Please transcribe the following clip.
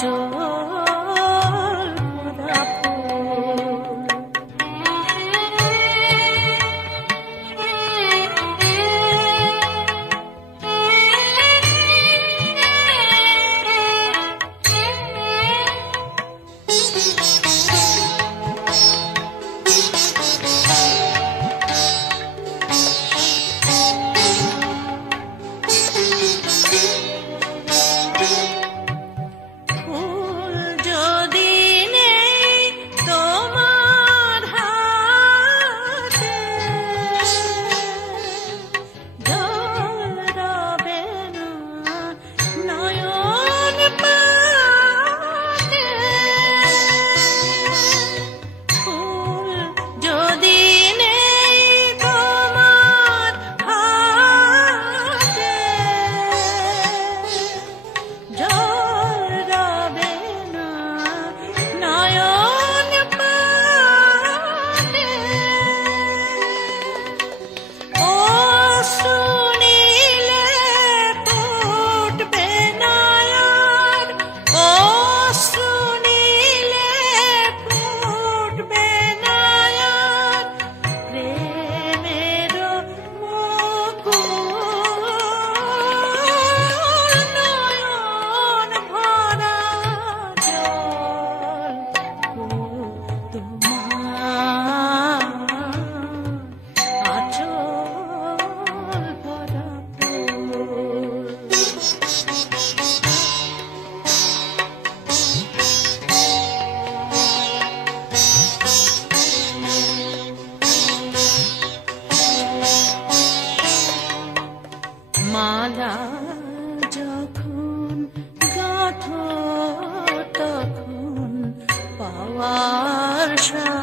to মালা যখন গাথ তখন পাওয়ার সা